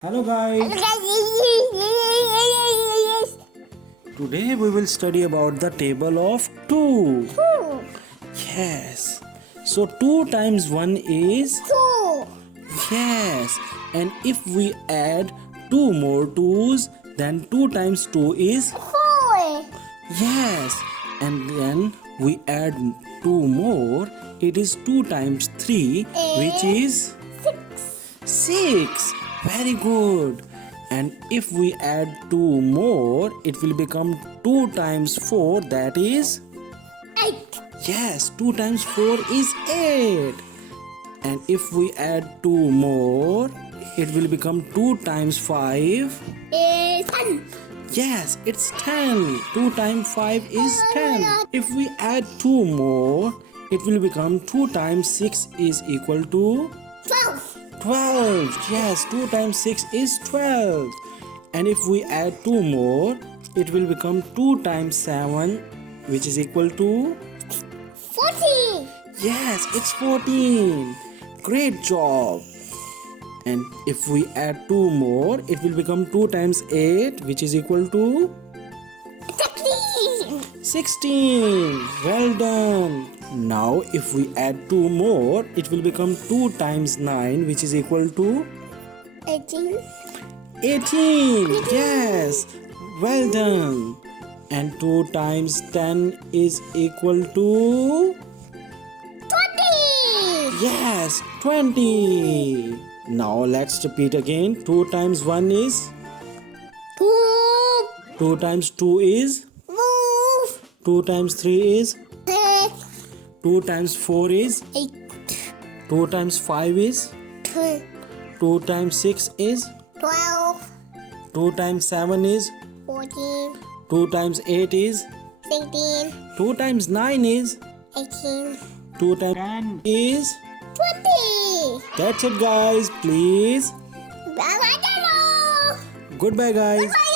Hello guys, today we will study about the table of 2. Yes. So 2 times 1 is? Yes. And if we add 2 more 2's, then 2 times 2 is? Yes. And then we add 2 more, it is 2 times 3, which is? 6. Very good. And if we add 2 more, it will become 2 times 4, that is? 8. Yes, 2 times 4 is 8. And if we add 2 more, it will become 2 times 5. 10. Yes, it's 10. 2 times 5 is 10. If we add 2 more, it will become 2 times 6 is equal to? 12. 12. Yes, 2 times 6 is 12. And if we add 2 more, it will become 2 times 7, which is equal to? 14. Yes, it's 14. Great job. And if we add 2 more, it will become 2 times 8, which is equal to? 16. 16. Well done. Now if we add 2 more, it will become 2 times 9, which is equal to? 18. 18. Yes. Well done. And 2 times 10 is equal to? 20. Yes, 20. Now let's repeat again. 2 times 1 is? 2. 2 times 2 is? Move. 2 times 3 is? 8. 2 times 4 is? 8. 2 times 5 is? 2. 2 times 6 is? 12. 2 times 7 is? 14. 2 times 8 is? 16. 2 times 9 is? 18. 2 times 10 is? 20. That's it guys. Please. Bye-bye. Goodbye guys. Bye-bye.